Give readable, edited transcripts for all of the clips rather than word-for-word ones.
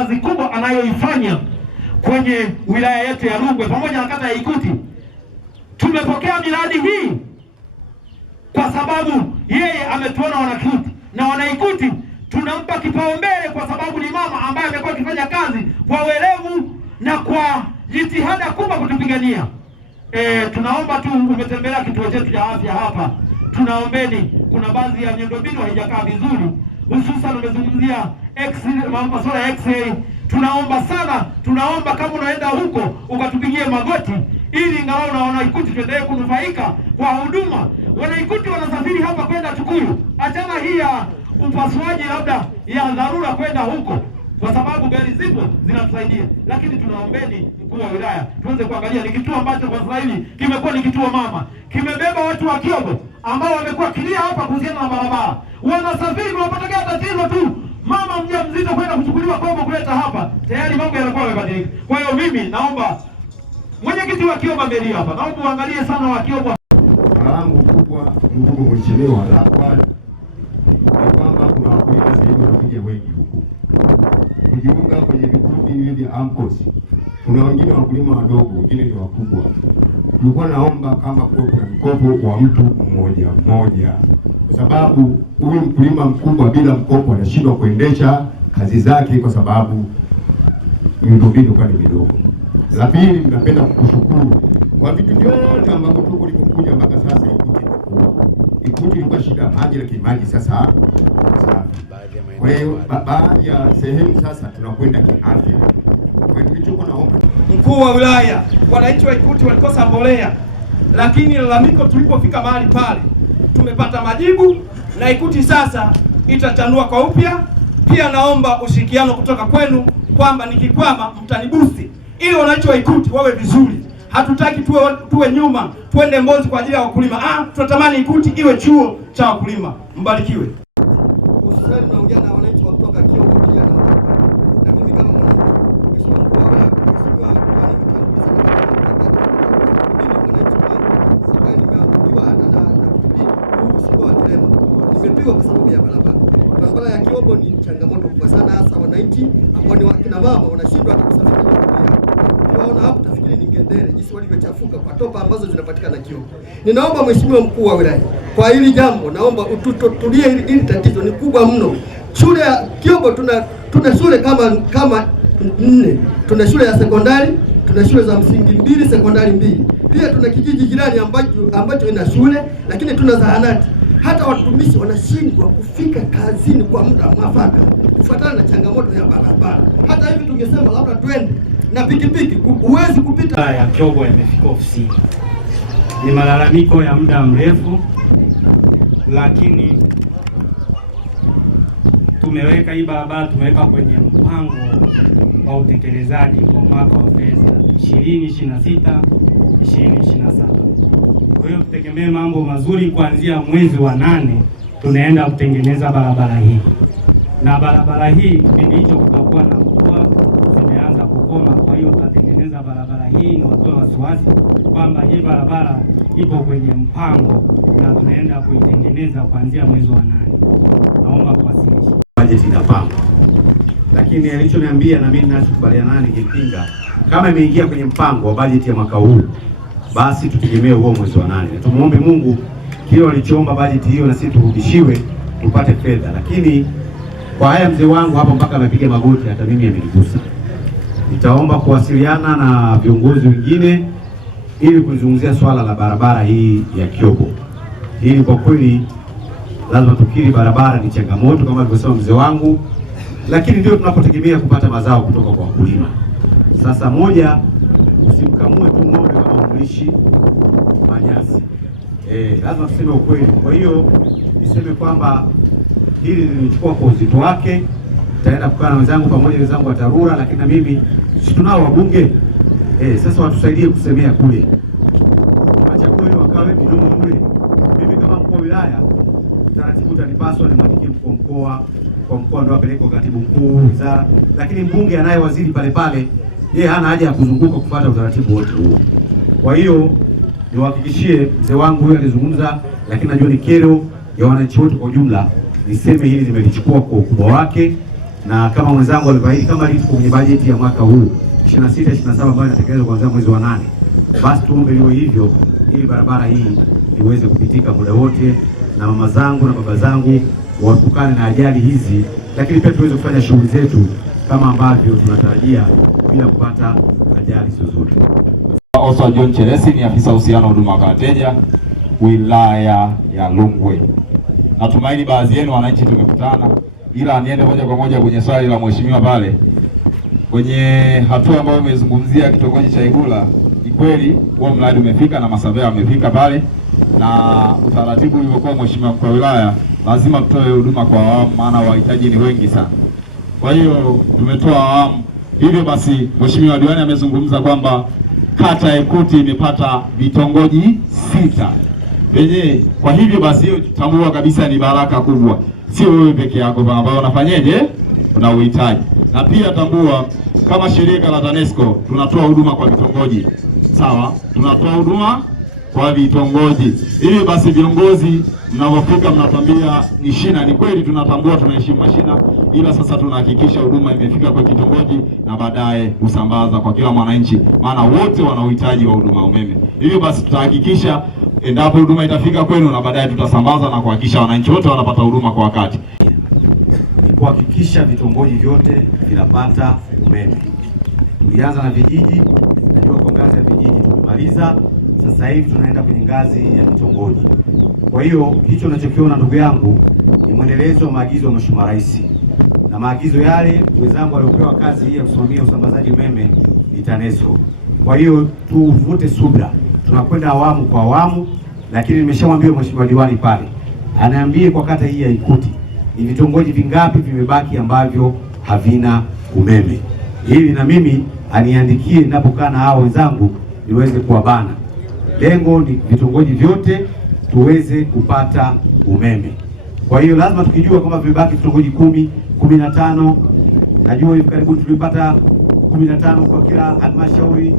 kazi kubwa anayoifanya kwenye wilaya yetu ya Rungwe pamoja na kata ya Ikuti. Tumepokea miradi hii kwa sababu yeye ametuona Wanaikuti, na Wanaikuti tunampa kipaumbele kwa sababu ni mama ambaye amekuwa akifanya kazi kwa werevu na kwa jitihada kubwa kutupigania. Tunaomba tu, umetembelea kituo chetu cha afya hapa, tunaombeni, kuna baadhi ya miundombinu haijakaa vizuri, hususan umezungumzia masuala ya X-ray. Tunaomba sana, tunaomba kama unaenda huko ukatupigie magoti ili ingalau na Wanaikuti tuendelee kunufaika kwa huduma. Wanaikuti wanasafiri hapa kwenda Tukuyu, achana hii ya upasuaji labda ya dharura kwenda huko, kwa sababu gari zipo zinatusaidia, lakini tunaombeni mkuu wa wilaya tuanze kuangalia. Ni kituo ambacho kwa sasa hivi kimekuwa ni kituo mama, kimebeba watu wa Kyobo ambao wamekuwa kilia hapa kuhusiana na barabara, wanasafiri wanapotokea tatizo tu, mama mjamzito kwenda kuchukuliwa Kyobo kuleta hapa, tayari mambo yanakuwa yamebadilika. Kwa hiyo mimi naomba mwenyekiti wa Kyobo mbele hapa, naomba uangalie sana wa Kyobo. Langu kubwa, ndugu mheshimiwa, la kwanza ni kwamba kuna wakulima sasa hivi wanakuja wengi huku kujiunga kwenye vikundi hivi vya AMCOS. Kuna wengine wakulima wadogo, wengine ni wakubwa. Tulikuwa naomba kama kuna mkopo wa mtu mmoja mmoja, kwa sababu huyu mkulima mkubwa bila mkopo anashindwa kuendesha kazi zake kwa sababu miundombinu kwa ni midogo. La pili, napenda kukushukuru kwa vitu vyote ambavyo tuko likokuja mpaka sasa. Ikuti ilikuwa shida maji, lakini maji sasa safi. Kwa hiyo baadhi ya sehemu sasa tunakwenda kiafya. Kwa hiyo tuko naomba mkuu wa wilaya, wananchi wa Ikuti walikosa mbolea, lakini lalamiko tulipofika mahali pale tumepata majibu na Ikuti sasa itachanua kwa upya. Pia naomba ushirikiano kutoka kwenu kwamba nikikwama mtanibusti ili wananchi wa Ikuti wawe vizuri. Hatutaki tuwe nyuma, twende Mbozi kwa ajili ya wakulima. Tunatamani Ikuti iwe chuo cha wakulima. Mbarikiwe. Usisali naongea na wananchi wa kutoka Kyogo pia na mimi kama mwananchi. Mheshimiwa mkuu wa wilaya, mheshimiwa kwani mimi nimeangukiwa hata na pikipiki usiku wa Kilema. Nimepigwa kwa sababu ya barabara. Barabara ya Kyogo ni changamoto kubwa sana, hasa wananchi ambao ni wakina mama wanashindwa hata kusafiri. Waona hapo tafikiri ni ngedere jinsi walivyochafuka kwa topa ambazo zinapatikana Kyogo. Ninaomba mheshimiwa mkuu wa wilaya, kwa hili jambo naomba ututulie, hili tatizo ni kubwa mno. Shule ya Kyogo tuna shule kama 4. Tuna shule ya sekondari, tuna shule za msingi 2, sekondari 2. Pia tuna kijiji jirani ambacho ina shule, lakini tuna zahanati. Hata watumishi wanashindwa kufika kazini kwa muda mwafaka kufuatana na changamoto ya barabara. Hata hivi tungesema labda twende na pikipiki, huwezi kupita. Ya Kyogo yamefika ofisini, ni malalamiko ya muda mrefu, lakini tumeweka hii barabara, tumeweka kwenye mpango wa utekelezaji kwa mwaka wa fedha 2026 2027. Kwa hiyo tutegemee mambo mazuri. Kuanzia mwezi wa 8 tunaenda kutengeneza barabara hii, na barabara hii kipindi hicho kutakuwa na mvua zimeanza kukoma. Kwa hiyo tutatengeneza barabara hii, na watoe wasiwasi kwamba hii barabara ipo kwenye mpango na tunaenda kuitengeneza kuanzia mwezi wa 8. Naomba kuwasilisha. Bajeti inapangwa, lakini alichoniambia na mimi ninachokubaliana naye nikipinga, kama imeingia kwenye mpango wa bajeti ya mwaka huu, basi tutegemee huo mwezi wa 8. Tumuombe Mungu kile walichoomba bajeti hiyo na sisi turudishiwe tupate fedha. Lakini kwa haya mzee wangu hapa mpaka amepiga magoti, hata mimi amenigusa. Nitaomba kuwasiliana na viongozi wengine ili kuzungumzia swala la barabara hii ya Kyogo. Hili kwa kweli lazima tukiri, barabara ni changamoto kama alivyosema mzee wangu, lakini ndio tunapotegemea kupata mazao kutoka kwa wakulima. Sasa moja, usimkamue tu ng'ombe kama umlishi manyasi. Lazima tuseme ukweli. Kwa hiyo niseme kwamba hili nilichukua kwa uzito wake. Nitaenda kukaa na wenzangu pamoja, wenzangu wa TARURA, lakini na mimi si tunao wabunge. Sasa watusaidie kusemea kule. Wachague ile wakawe midomo kule. Mimi kama mkuu wa wilaya, taratibu utanipaswa nimwandikie mkuu mkoa, kwa mkoa ndio apeleke kwa katibu mkuu wizara, lakini mbunge anaye waziri pale pale, yeye hana haja ya kuzunguka kufuata utaratibu wote huo. Kwa hiyo niwahakikishie mzee wangu huyo alizungumza, lakini najua ni kero ya wananchi wote kwa ujumla. Niseme hili nimelichukua kwa ukubwa wake na kama mwenzangu alivyoahidi, kama lipo kwenye bajeti ya mwaka huu 26-27 ambayo inatekelezwa kuanzia mwezi wa 8, basi tuombe liwe hivyo, ili barabara hii iweze kupitika muda wote na mama zangu na baba zangu waepukane na ajali hizi, lakini pia tuweze kufanya shughuli zetu kama ambavyo tunatarajia bila kupata ajali zozote. Oswald John Chelesi ni afisa uhusiano huduma kwa wateja wilaya ya Rungwe. Natumaini baadhi yenu wananchi tumekutana, ila niende moja kwa moja kwenye swali la mheshimiwa pale kwenye hatua ambayo umezungumzia kitongoji cha Igula. Ni kweli huo mradi umefika na masavea wamefika pale, na utaratibu uliokuwa mheshimiwa mkuu wa wilaya, lazima tutoe huduma kwa awamu, maana wahitaji ni wengi sana. Kwa hiyo tumetoa awamu. Hivyo basi mheshimiwa diwani amezungumza kwamba kata ya Ikuti imepata vitongoji 6 penye. Kwa hivyo basi hiyo tambua kabisa ni baraka kubwa, sio wewe peke yako ambao unafanyeje una uhitaji. Na pia tambua kama shirika la TANESCO tunatoa huduma kwa vitongoji, sawa, tunatoa huduma kwa vitongoji. Hivyo basi viongozi mnapofika mnatambia ni shina. Ni kweli tunatambua, tunaheshimu mashina, ila sasa tunahakikisha huduma imefika kwa kitongoji na baadaye kusambaza kwa kila mwananchi, maana wote wana uhitaji wa huduma umeme. Hivyo basi tutahakikisha endapo huduma itafika kwenu na baadaye tutasambaza na kuhakikisha wananchi wote wanapata huduma kwa wakati. Ni kuhakikisha vitongoji vyote vinapata umeme. Tulianza na vijiji, najua kwa ngazi ya vijiji tumemaliza. Sasa hivi tunaenda kwenye ngazi ya vitongoji. Kwa hiyo hicho unachokiona ndugu yangu ni mwendelezo wa maagizo ya Mheshimiwa Rais, na maagizo yale wenzangu waliopewa kazi hii ya kusimamia usambazaji umeme ni TANESCO. Kwa hiyo tuvute subira, tunakwenda awamu kwa awamu, lakini nimeshamwambia Mheshimiwa diwani pale anaambie kwa kata hii ya Ikuti ni vitongoji vingapi vimebaki ambavyo havina umeme, ili na mimi aniandikie ninapokaa na hao wenzangu niweze kuwabana. Lengo ni vitongoji vyote tuweze kupata umeme. Kwa hiyo lazima tukijua kama vimebaki vitongoji 10, 15, najua hivi karibuni tulipata 15 kwa kila halmashauri,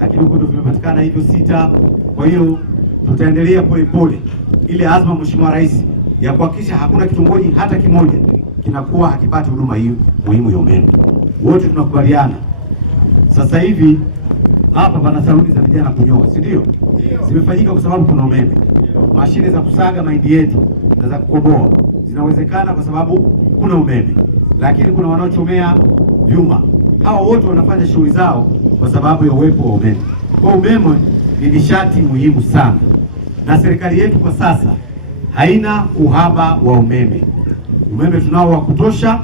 lakini huko ndio vimepatikana hivyo 6. Kwa hiyo tutaendelea pole pole ile azma Mheshimiwa Rais ya kuhakikisha hakuna kitongoji hata kimoja kinakuwa hakipati huduma hiyo muhimu ya umeme. Wote tunakubaliana. Sasa hivi hapa pana saluni za vijana kunyoa, si ndio? Zimefanyika kwa sababu kuna umeme. Mashine za kusaga mahindi yetu na za kukoboa zinawezekana kwa sababu kuna umeme, lakini kuna wanaochomea vyuma. Hawa wote wanafanya shughuli zao kwa sababu ya uwepo wa umeme. Kwa umeme ni nishati muhimu sana, na serikali yetu kwa sasa haina uhaba wa umeme. Umeme tunao wa kutosha,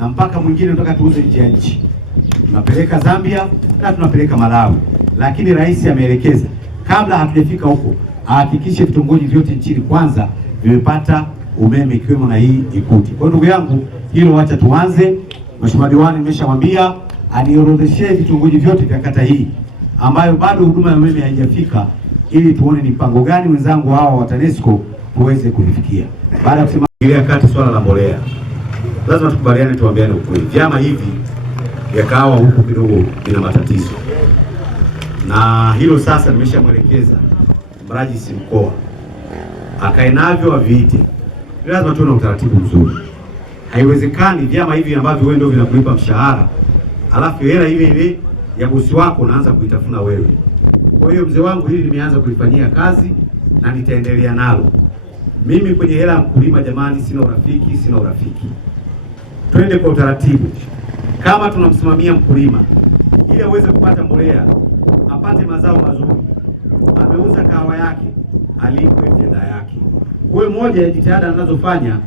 na mpaka mwingine tunataka tuuze nje ya nchi. Tunapeleka Zambia na tunapeleka Malawi, lakini rais ameelekeza kabla hatujafika huko ahakikishe vitongoji vyote nchini kwanza vimepata umeme, ikiwemo na hii Ikuti. Kwa ndugu yangu, hilo acha tuanze. Mheshimiwa diwani nimeshamwambia aniorodheshee vitongoji vyote vya kata hii ambayo bado huduma ya umeme haijafika, ili tuone ni mpango gani wenzangu hawa wa TANESCO tuweze kulifikia. Baada ya kusema ile kati swala la mbolea, lazima tukubaliane, tuambiane ukweli. Vyama hivi vya kahawa huku kidogo vina matatizo, na hilo sasa nimeshamwelekeza mrajisi mkoa akae navyo aviite. Lazima tuwe na utaratibu mzuri. Haiwezekani vyama hivi ambavyo wewe ndio vinakulipa mshahara alafu hela ile ile ya bosi wako unaanza kuitafuna wewe. Kwa hiyo mzee wangu, hili nimeanza kulifanyia kazi na nitaendelea nalo. Mimi kwenye hela ya mkulima, jamani, sina urafiki. Twende kwa utaratibu. Kama tunamsimamia mkulima ili aweze kupata mbolea, apate mazao mazuri, ameuza kahawa yake, alipwe fedha yake. Kwa moja ya jitihada ninazofanya,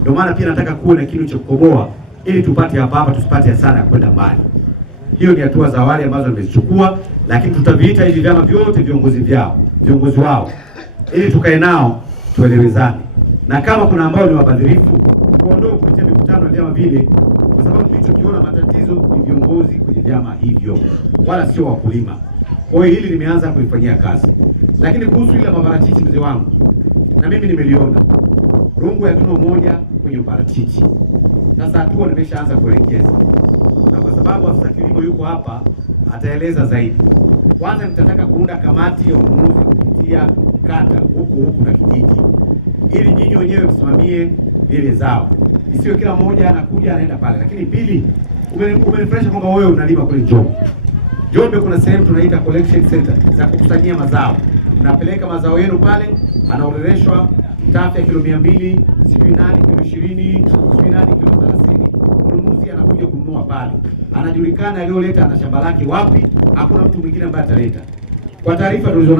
ndio maana pia nataka kuwe na kitu cha kukoboa ili tupate hapa tusipate hasara ya kwenda mbali. Hiyo ni hatua za awali ambazo nimezichukua, lakini tutaviita hivi vyama vyote viongozi wao ili tukae nao tuelewezane, na kama kuna ambao ni wabadhirifu kuondoa kupitia mikutano ya vyama vile, kwa sababu tulichokiona matatizo ni viongozi kwenye vyama hivyo, wala sio wakulima. Kwa hiyo hili nimeanza kulifanyia kazi. Lakini kuhusu ile maparachichi, mzee wangu, na mimi nimeliona Rungwe hatuna umoja kwenye parachichi. Sasa hatua nimeshaanza kuelekeza, na kwa sababu afisa kilimo yuko hapa ataeleza zaidi. Kwanza nitataka kuunda kamati ya ununuzi kupitia kata huku na kijiji, ili nyinyi wenyewe msimamie lile zao. isiwe kila mmoja anakuja anaenda pale. Lakini pili, umenifurahisha kwamba wewe unalima kule Njombe. Njombe kuna sehemu tunaita collection center za kukusanyia mazao. Mnapeleka mazao yenu pale, anaorereshwa tafu ya kilo 200, sijui nani kilo 20, sijui nani kilo 30. Mnunuzi anakuja kununua pale, anajulikana aliyoleta ana shamba lake wapi, hakuna mtu mwingine ambaye ataleta. Kwa taarifa tulizo